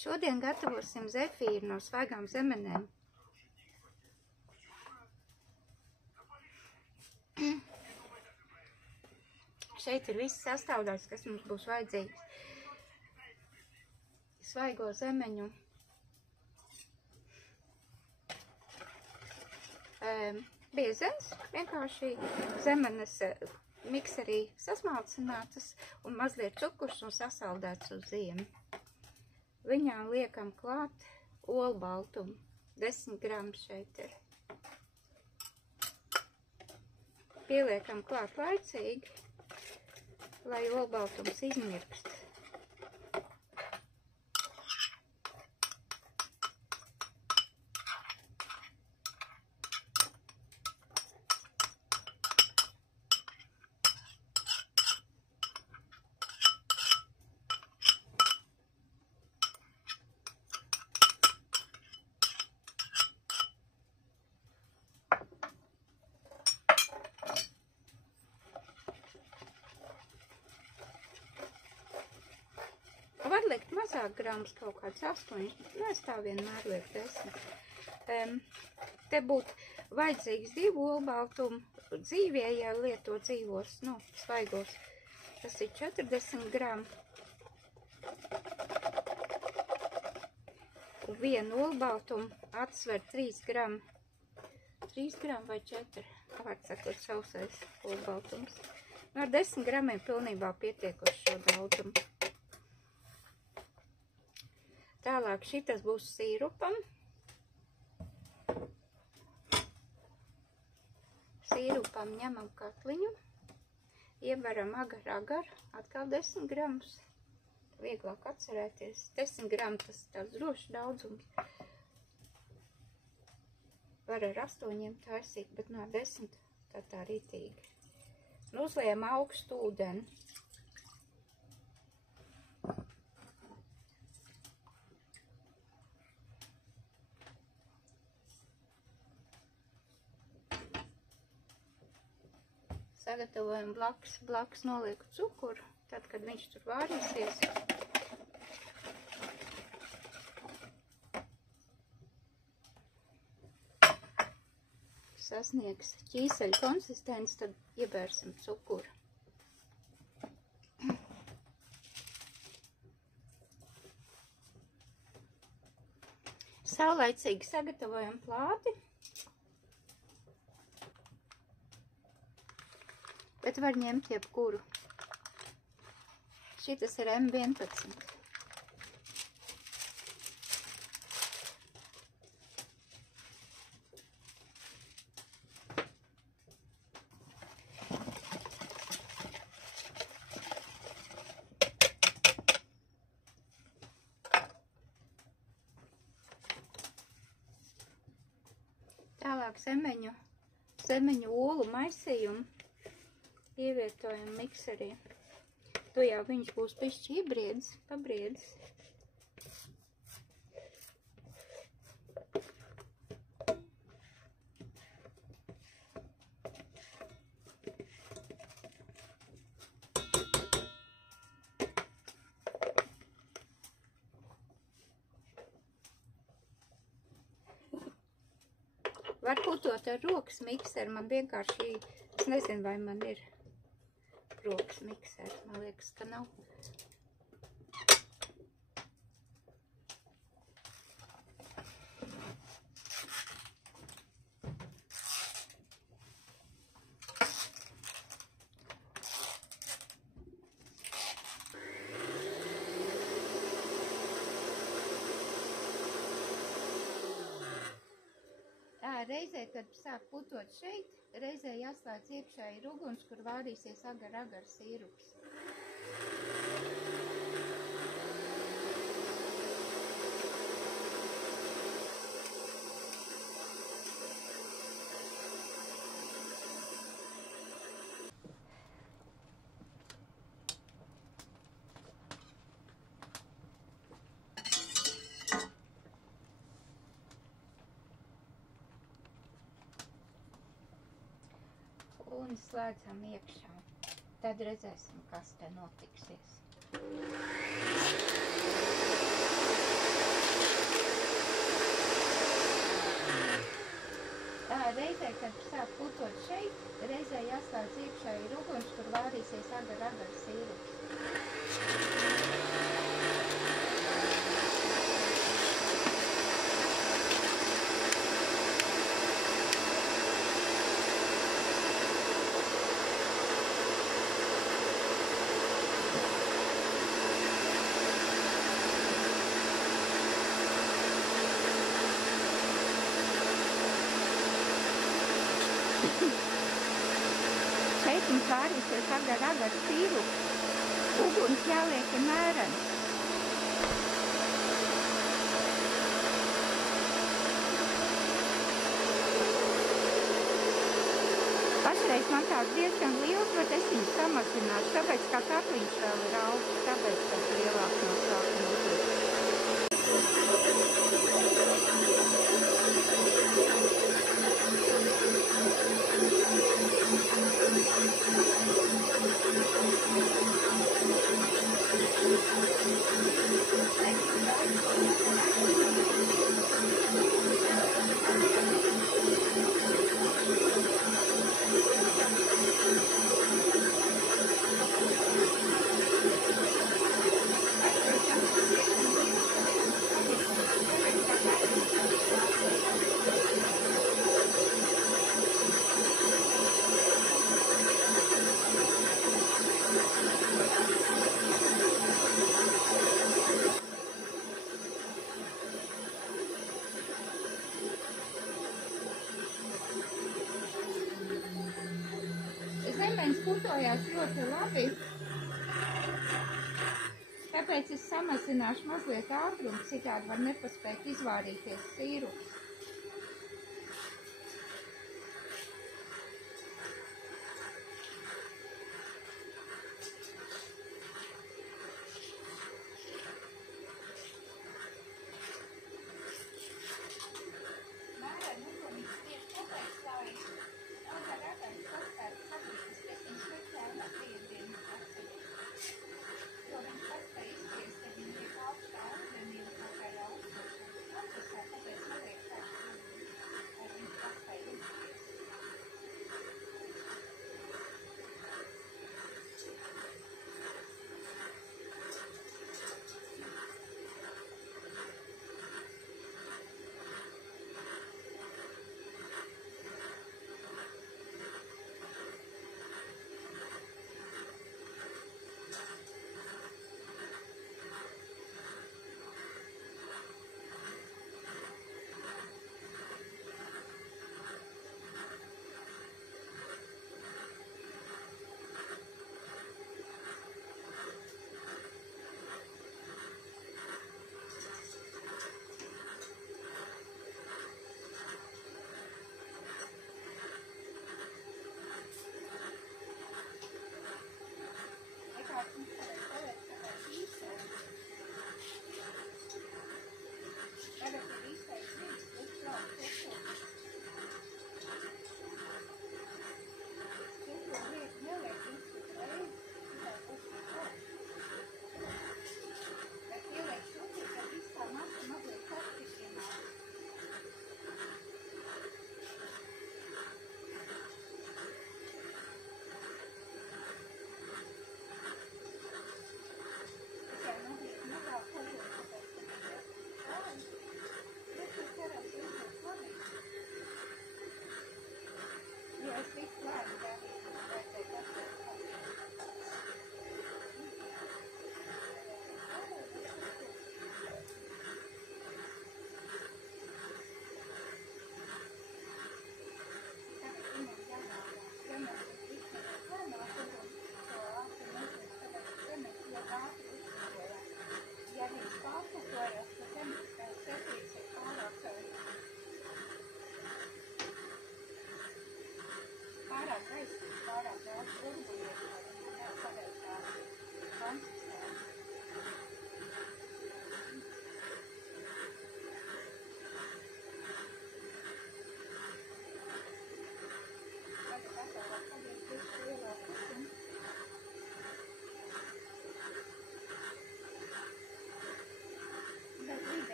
Šodien gatavosim zefīru no svaigām zemenēm. Šeit ir viss sastāvdaļas, kas mums būs vajadzīgs. Svaigo zemeņu biezens, vienkārši zemenes mikserī sasmalcinātas un mazliet cukurs un sasaldēts uz ziemu. Viņā liekam klāt olbaltumu, 10 gramu šeit ir. Pieliekam klāt laicīgi, lai olbaltums izmirkst. Var liekt mazāk gramus, kaut kāds 8, es tā vienmēr liek 10. Te būtu vajadzīgs 2 olbaltumu, dzīvie, ja lieto dzīvos, svaigos, tas ir 40 gramu. Un 1 olbaltumu atsver 3 gramu. 3 gramu vai 4, var sakot, sausais olbaltums. Ar 10 gramiem pilnībā pietiek uz šo daudzumu. Tālāk šitas būs sīrupam. Sīrupam ņemam katliņu, ievaram agar, atkal 10 gramus. Vieglāk atcerēties. 10 gramu tas tāds drošs daudzums. Var ar 8 taisīt, bet no 10 tā ritīgi. Uzliejam augstu ūdeni. Sagatavojam blakus nolieku cukuru, tad, kad viņš tur vārīsies. Sasniegs ķīseļu konsistenci, tad iebērsim cukuru. Saulaicīgi sagatavojam plāti. Bet var ņemt jebkuru. Šitas ir M11. Tālāk zemeņu olu maisījumu ievietojam mikserī. Tu jau viņš būs pišķi iebriedis, pabriedis. Var putot ar rokas mikseru, man vienkārši, es nezinu, vai man ir rokas miksers, man liekas, ka nav. Reizē, kad sāk putot šeit, reizē jāslēdz iekšā ir uguns, kur vārīsies agar sīrups. Un slēdzam iekšā. Tad redzēsim, kas te notiksies. reizē, kad sāk putot šeit, reizē jāslēdz iekšā ir uguns, kur vārīsies agar sīrups. Šeit mums vārīsies agar sīrups. Uguns jāliek mērens. Pašreiz man tāds diezgan liels, bet es viņu samazināšu, tāpēc kā katliņš vēl ir augsts, tāpēc tas lielāks no sākuma uzlikt. Zemeņas putojās ļoti labi, tāpēc es samazināšu mazliet ātrumu, citādi var nepaspēt izvārīties sīrups.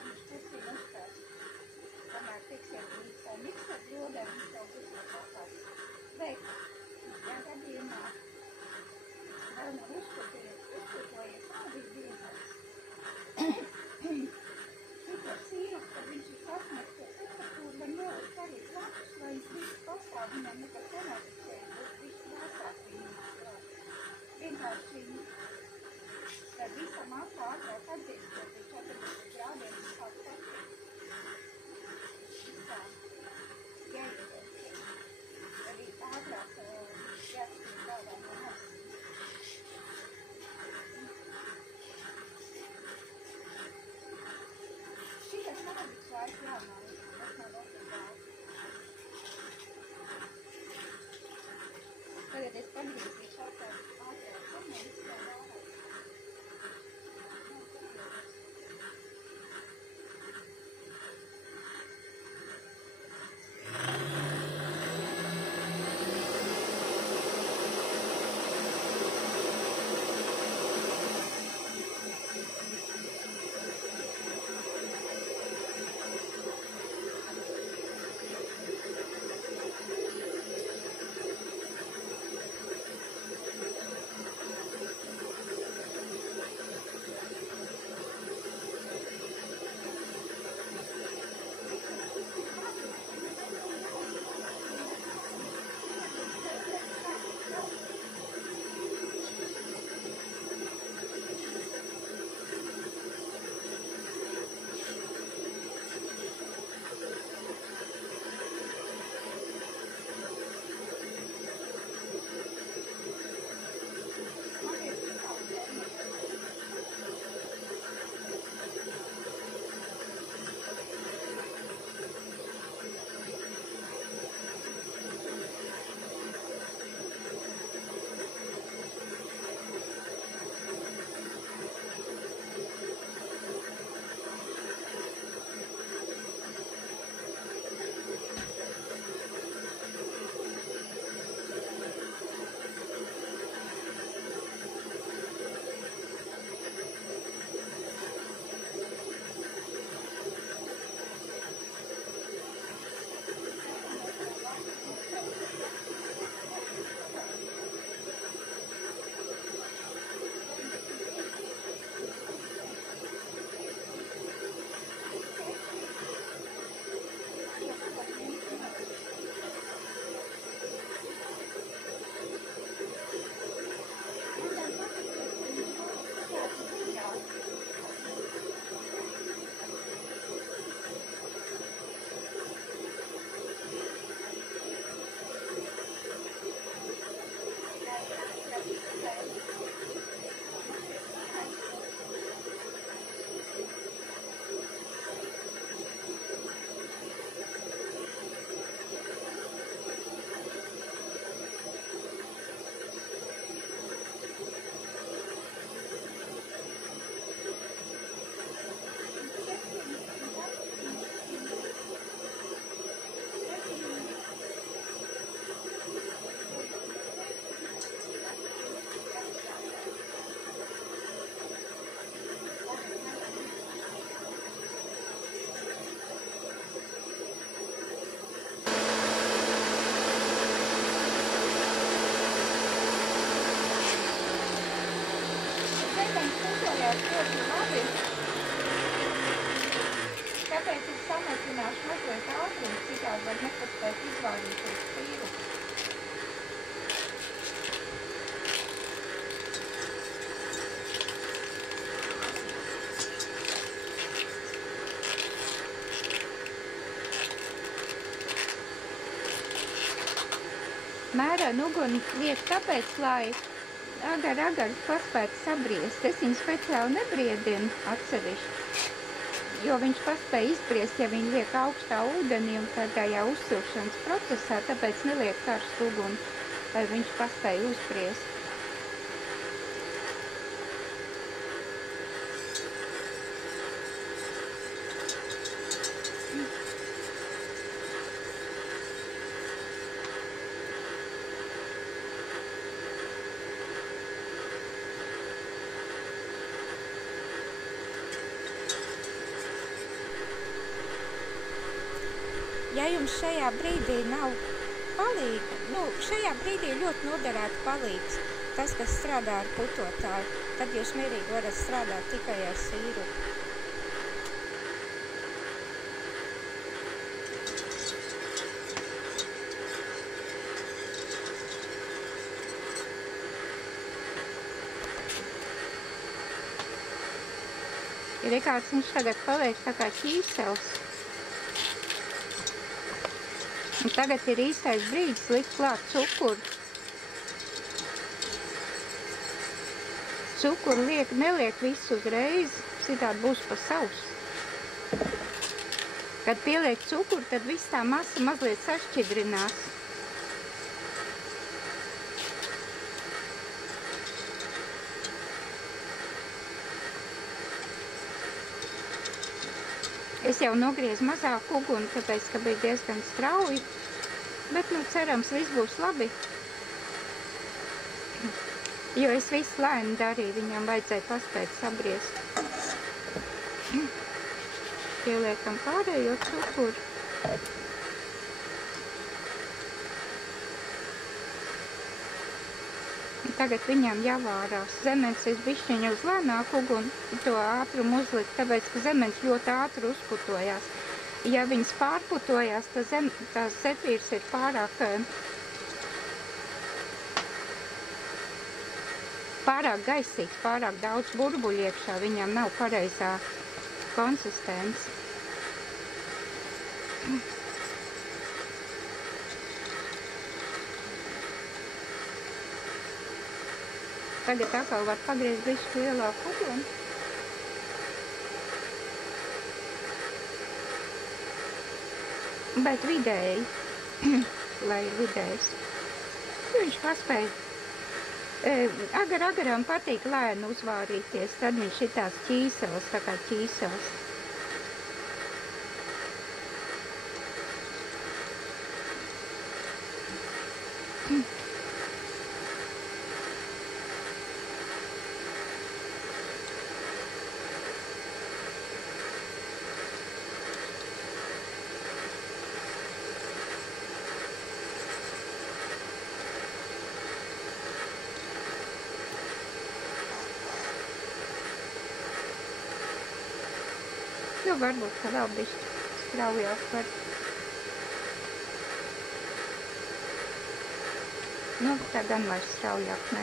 viņš pusīm uzstās. Kamēr tiksiet līdz tā miksēt ļodē, viņš jau būs no pakās. Bet, ja gadījumā vēl nav uzputojies ādī dienas, super sīrup, tad viņš ir sasniegts to temperatūru, var nolikt arī plakšus, lai viņš visu pastāv, viņam nekas nenoticēja, būs visu vēsāk viņu. Vienkārši viņu tad visa masa ātrāk atdzīstot pie 40 grādiem un sāk patīt. Visā jāiedod. Arī ātrāk jāsaka galvā no masas. Šitas nāvis vairs jāmājas, tas nav obligāti. Tagad es pagrīzīšu ātrāk samēs, kā vēlāk. Ļoti labi. Tāpēc es samazināšu mazliet ātrumu, citādi var nepaspēt izvairīties sīrupu. Mērā uguni liek tāpēc, lai agar paspētu sabriest. Es viņu speciāli nebriedinu atsevišķi, jo viņš paspēja izbriest, ja viņi liek augstā ūdenī un tādējā uzsilšanas procesā, tāpēc neliek karstu uguni, lai viņš paspēja uzbriest. ja jums šajā brīdī nav palīgi, nu, šajā brīdī ļoti noderētu palīgs tas, kas strādā ar putotāju, tad jūs mierīgi varat strādāt tikai ar sīrupu. Ir kāds viņš tagad paliek tā kā ķīsels. Un tagad ir īstais brīdis likt klāt cukuru. Cukuru neliek visu uzreiz, citādi būs pa savs. Kad pieliek cukuru, tad viss tā masa mazliet sašķidrinās. Es jau nogriezu mazāku uguni, tāpēc, ka bija diezgan strauji, bet, nu, cerams, viss būs labi. Jo es visu lēni darīju, viņam vajadzēja paspēt sabriest. Pieliekam pārējo cukuru. Tagad viņam jāvārās. Zemens es bišķiņu uz lēnāku uguni to ātrumu uzlikt, tāpēc, ka zemens ļoti ātri uzputojās. Ja viņas pārputojās, tās zefīrs ir pārāk gaisīgs, pārāk daudz burbuļu iekšā, viņam nav pareizā konsistence. Tagad atkal var pagriezt bišķi lielāku uguni. Bet vidēji, lai ir vidējs. Viņš paspēja. Agaram patīk lēni uzvārīties, tad viņš ir tās ķīseles, tā kā ķīseles. Nu, varbūt, ka vēl bišķi straujāk var. Nu, tā gan vairs straujāk, ne.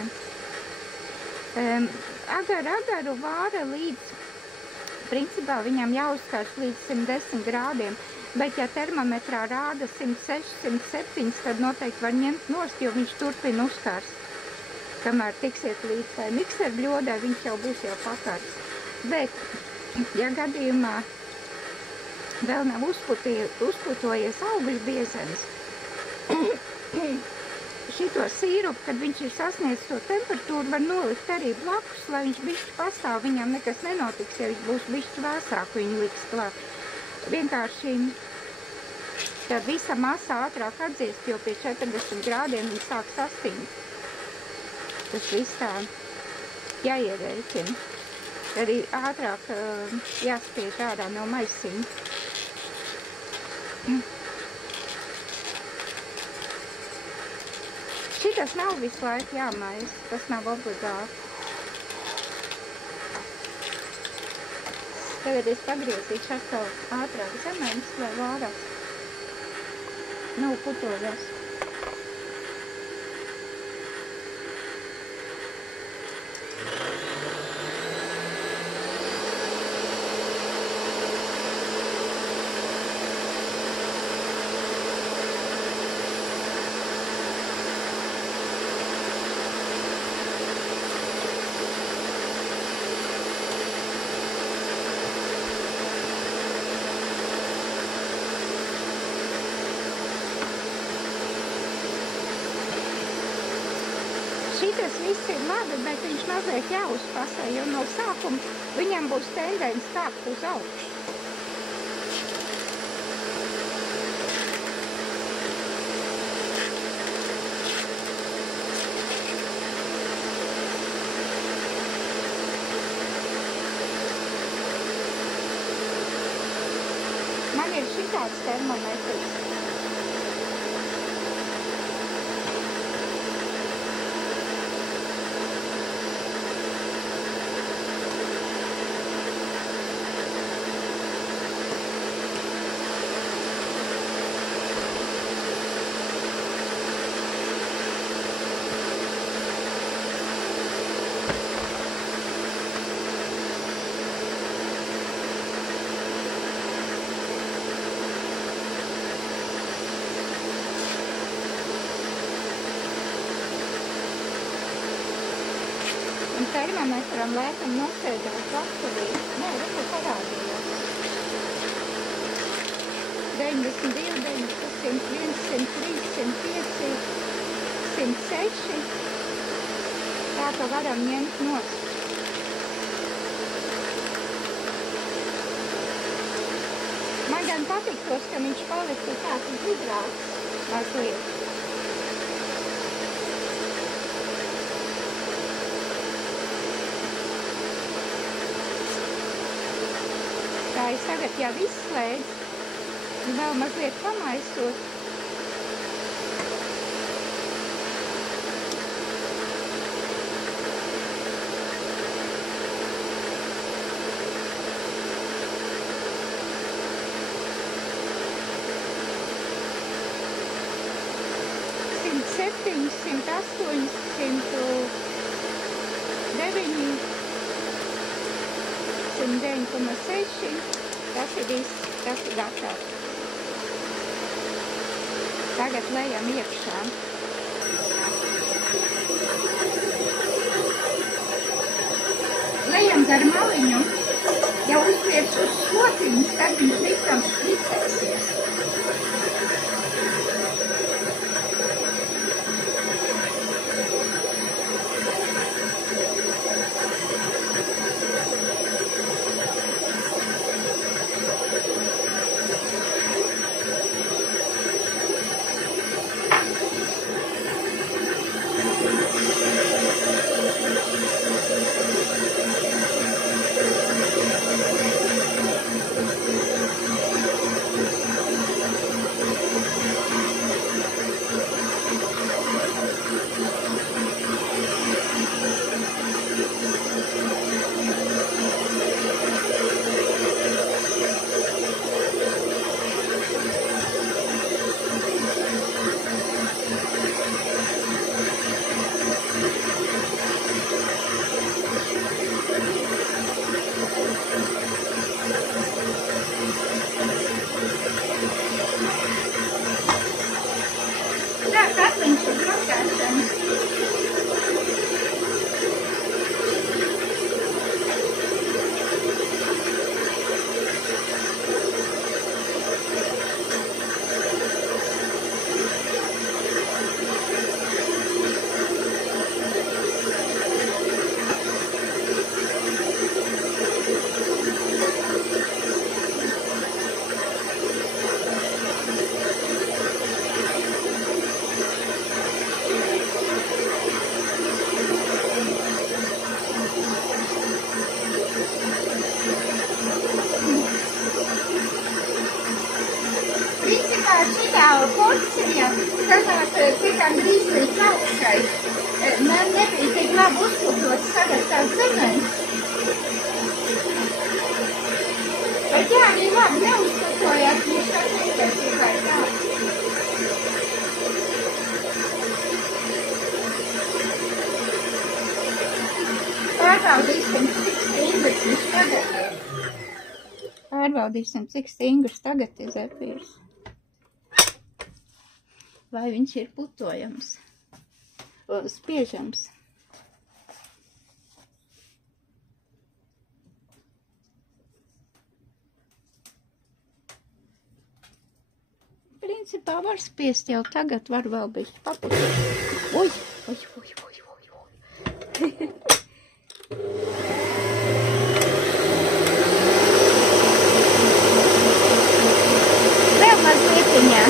Agaru vāra līdz, principā viņam jāuzkārš līdz 110 grādiem, bet ja termometrā rāda 106, 107, tad noteikti var ņemt nost, jo viņš turpina uzkārst. Kamēr tiksiet līdz tai mikserbļodai, viņš jau būs jau pakārs. Bet, ja gadījumā vēl nav uzputojies augļu biezenis, šito sīrupu, kad viņš ir sasniedzis to temperatūru, var nolikt arī blakus, lai viņš bišķi pastāv, viņam nekas nenotiks, ja viņš būs bišķi vēsāk, viņu liks klāt. Vienkārši tad visa masa ātrāk atdziest, jo pie 40 grādiem viņa sāk sastīt. Tas viss tā jāierēķina. Arī ātrāk jāspiež ārā no maisiņa. Šitas nav visu laiku jāmais, tas nav obligāti. Tagad es pagriezīšu atkal ātrāk zemenes, lai vārās. Nav putojās. Šitas viss ir labi, bet viņš mazliet jāuzpasē, jo no sākuma viņam būs tendence kāpt uz augšu. Man ir šitāds termometrs. Un termometram lēkam nosēdās bateriju. Nē, reku parādījās. 92, 101, 103, 105, 106. Tā ka varam ņemt nost. Man gan patiktos, ka viņš paliktu tāds gudrāks mazliet. Tā es tagad jau izslēdzu, un vēl mazliet pamaisot. Septiņi, 108, 109, 109,6. Tas ir viss, tas ir gatavs. Tagad lejam iekšā. Lejam gar maliņu, jau uzliec uz slotiņas, tad viņš likams špricēsies. porcija, sanāk, tikām drīz līdz augšai. Man nebija tik labi uzpūtot sagatāt zemens. Bet jā, viņi labi neuzpūtojās, viņš tā tikai tikai tā. Pārbaudīsim, cik stingrs viņš tagad ir. Pārbaudīsim, cik stingrs tagad ir zefīrs. Vai viņš ir putojams, spiežams. Principā var spiest jau tagad, var vēl bišķi paputot. Oj, oj, oj, oj, oj, oj. Vēl mazlietiņā.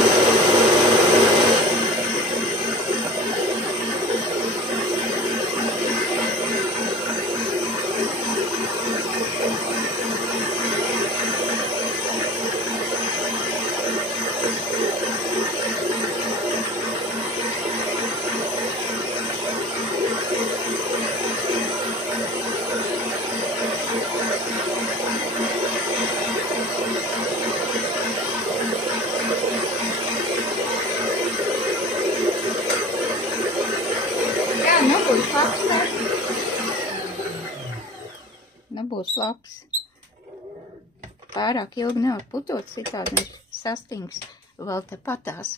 labs. Pārāk ilgi nevar putot, citādi viņš sastings vēl te patās.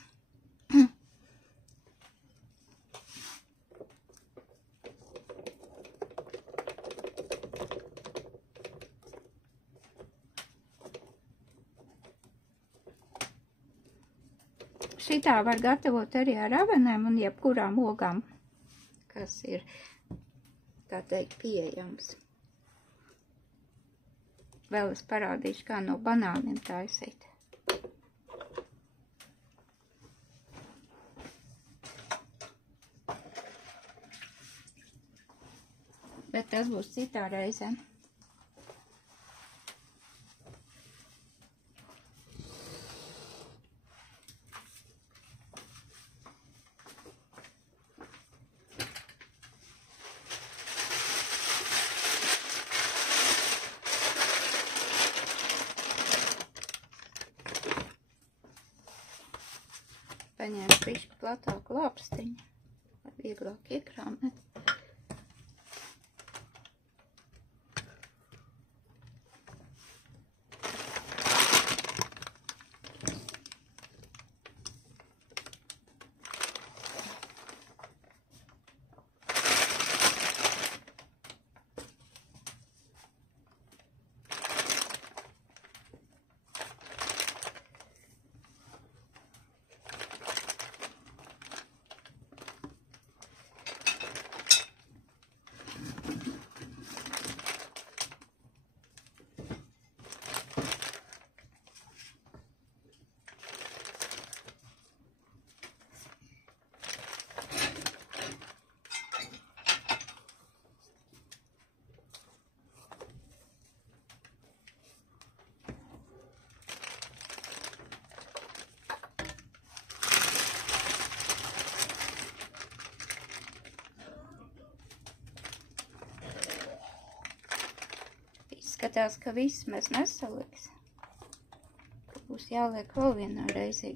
Šitā var gatavot arī ar avenēm un jebkurām ogām, kas ir, tā teikt, pieejams. Vēl es parādīšu, kā no banāniem taisīt. Bet tas būs citā reizē. Paņēmu pišķi platāku lāpstiņu, lai vieglāk iekrāmēt. Skatās, ka viss mēs nesaliks. Būs jāliek vēl vienā reizē.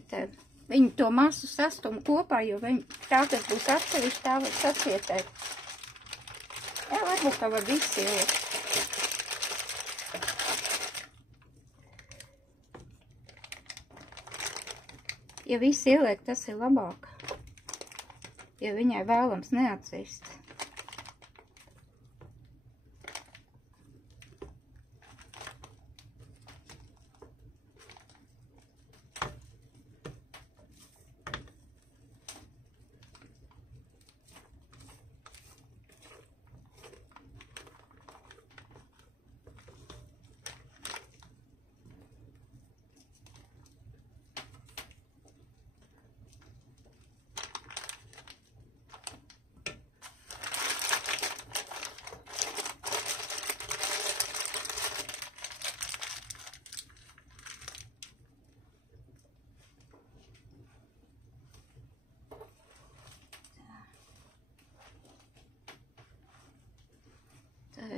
Viņi to masu sastumu kopā, jo tā, kas būs atsevišķi, tā var sacietēt. Jā, varbūt tā var viss ielikt. Ja viss ieliek, tas ir labāk. Ja viņai vēlams neatsist.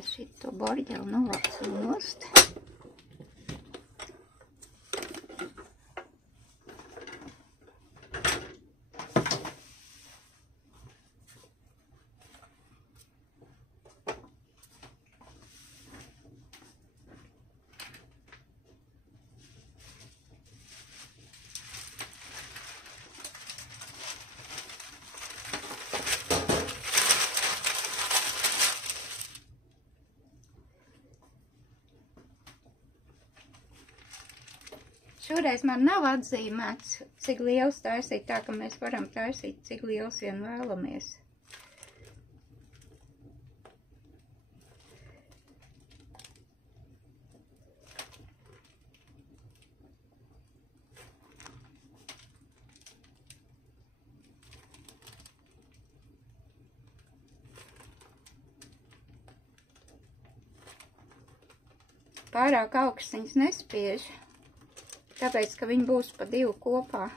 Šito borģelu novācu nost. Šoreiz man nav atzīmēts, cik liels taisīt, tā ka mēs varam taisīt, cik liels vien vēlamies. Pārāk augstiņas nespiež. Tāpēc, ka viņi būs pa 2 kopā.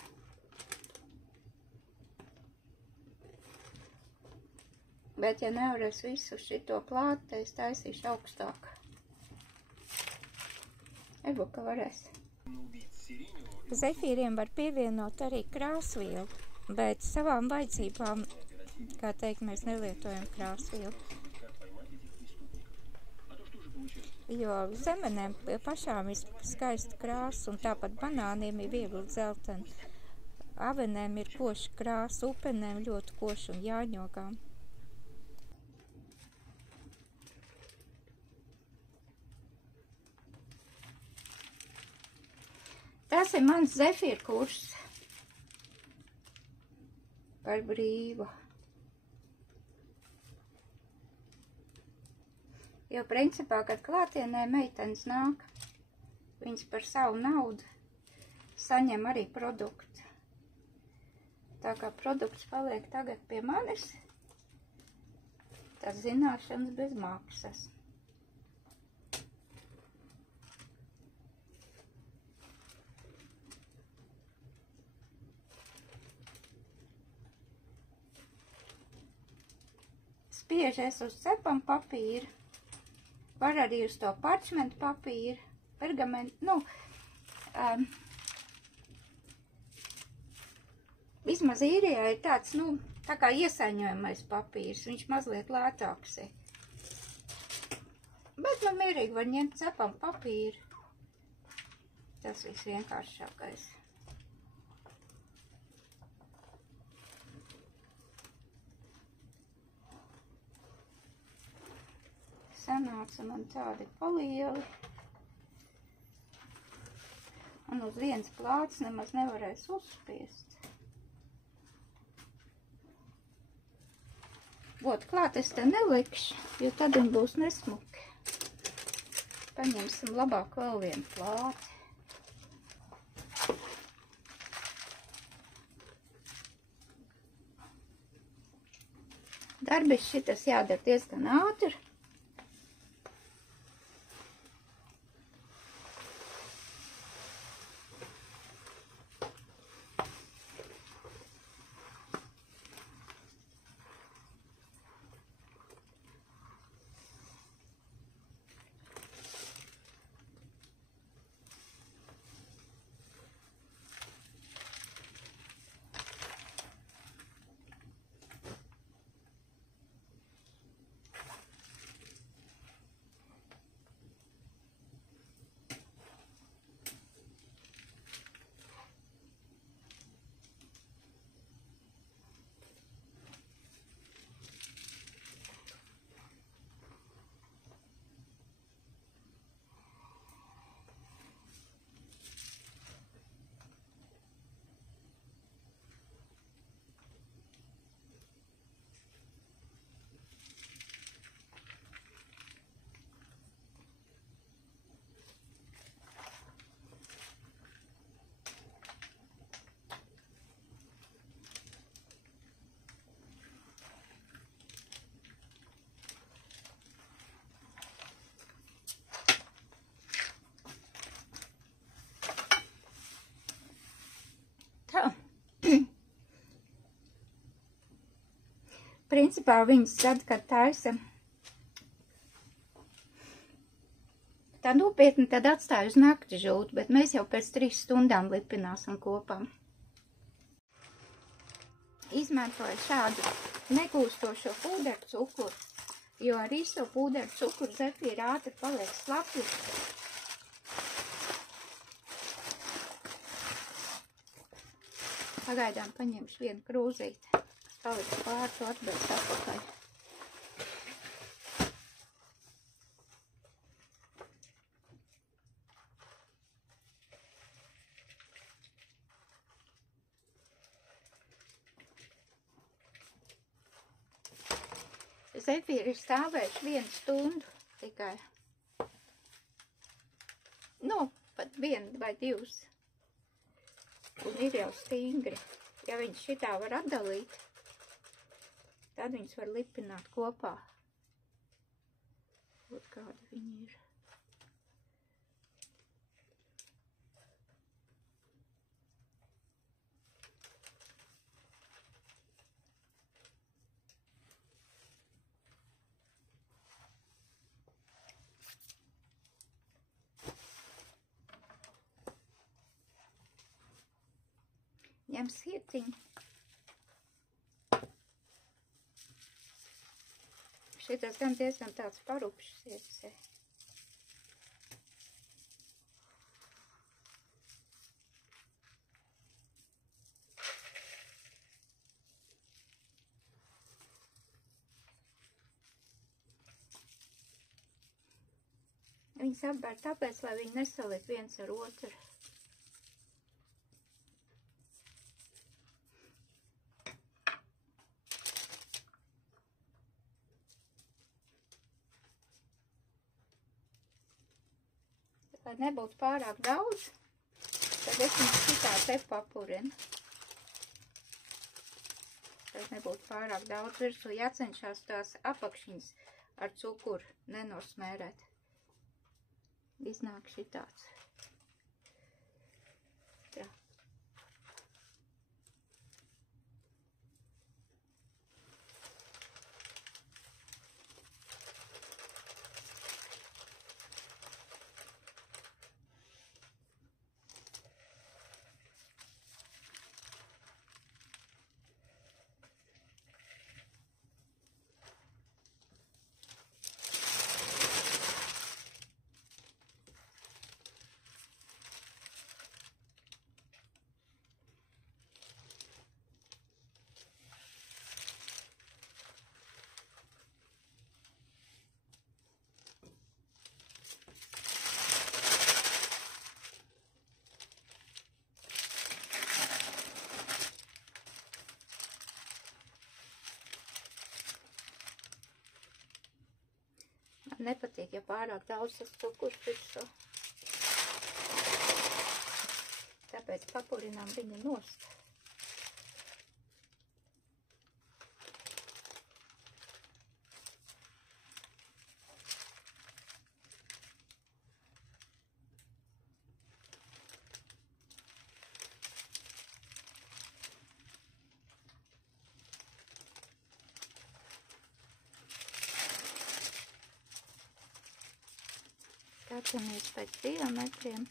Bet, ja nevarēs visu šito plāt, tad es taisīšu augstāk. Varbūt, ka varēs. Zefīriem var pievienot arī krāsvielu, bet savām vajadzībām, kā teikt, mēs nelietojam krāsvielu. jo zemenēm pašām ir skaista krāsa, un tāpat banāniem ir viegli dzelteni. Avenēm ir koša krāsa, upenēm ļoti koša un jāņogām. Tas ir mans zefīra kurs par brīvu. Jo principā, kad klātienē meitenes nāk, viņas par savu naudu saņem arī produktu. Tā kā produkts paliek tagad pie manis, tas zināšanas bez maksas. Spiežies uz cepam papīru, var arī uz to parčmentu papīru, pergamentu, vismaz īrijā ir tāds, tā kā iesaņojamais papīrs, viņš mazliet lētāks ir. Bet man mierīgi var ņemt cepam papīru. Tas viss vienkāršākais. Sanāca man tādi palieli. Un uz viens plāts nemaz nevarēs uzspiest. Ot, klāt es te nelikšu, jo tad viņi būs nesmuki. Paņemsim labāk vēl vienu plāti. Darbis šitas jādara diezgan ātri. Principā viņas tad, kad taisa tā nopietni, tad atstāju uz nakti žūt, bet mēs jau pēc 3 stundām lipināsim kopā. Izmantoju šādu negūstošo pūderu cukuru, jo ar īsto pūderu cukuru zefīra ātri paliek slapji. Pagaidām paņemšu vienu krūzīti. Paliks pāri, to atbilst atpakaļ. Zefīri ir stāvējuši 1 stundu tikai. Pat 1 vai 2. Un ir jau stingri. Ja viņš šitā var atdalīt, tad viņus var lipināt kopā. Ot, kāda viņi ir. Ņem sietiņu. Šitas gan diezgan tāds parupšs iesē. Viņas apbēr tāpēc, lai viņi nesaliek viens ar otru. Lai nebūtu pārāk daudz, tad es viņus šitā te papurinu. Lai nebūtu pārāk daudz virsū, jācenšas tās apakšiņas ar cukuru nenosmērēt. Iznāk šitāds. Tā. Nepatīk, ja pārāk daudz tas cukurs virsū. Tāpēc papurinām viņu nost. Skatāmies pēc diametriem.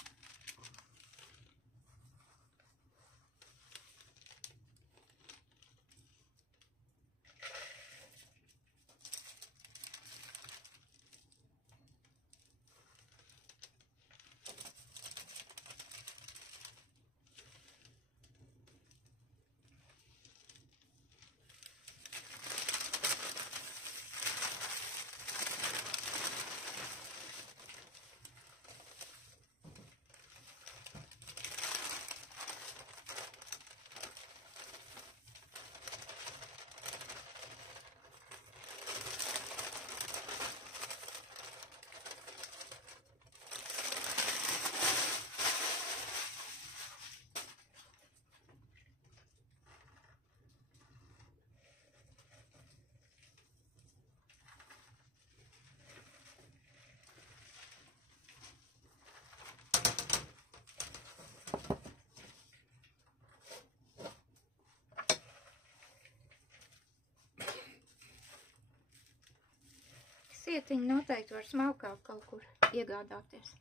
Sietiņu noteikti var smalkāk kaut kur iegādāties.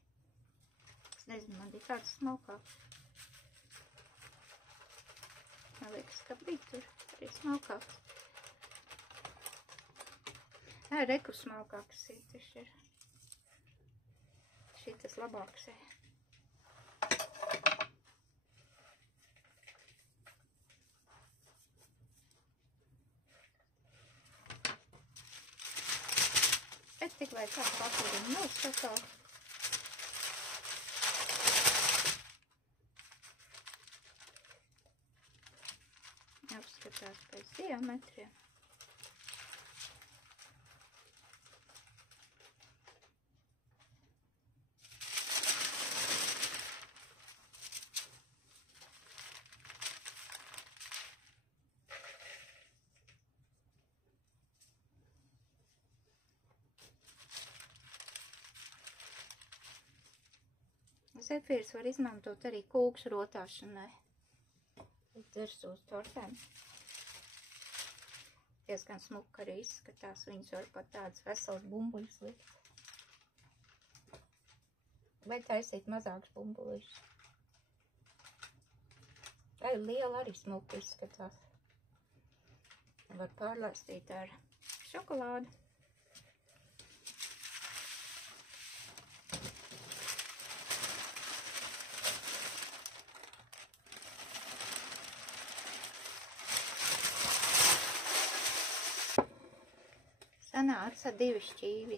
Es nezinu, man bija tāds smalkāk. Man liekas, ka bija tur arī smalkāks. Nē, reku smalkāks sītis ir. Šitas labāks ir. Bet tik vai kā papurinu nost atkal. Apskatās pēc diametriem. Zefīrs var izmantot arī kūks rotāšanai. Virsū uz tortēm. Diezgan smuka arī izskatās. Viņas var pat tādas veselas bumbuļus likt. Vai taisīt mazāks bumbuļus. Vai liela arī smuka izskatās. Var pārlaistīt ar šokolādu. Sanāca 2 šķīvi.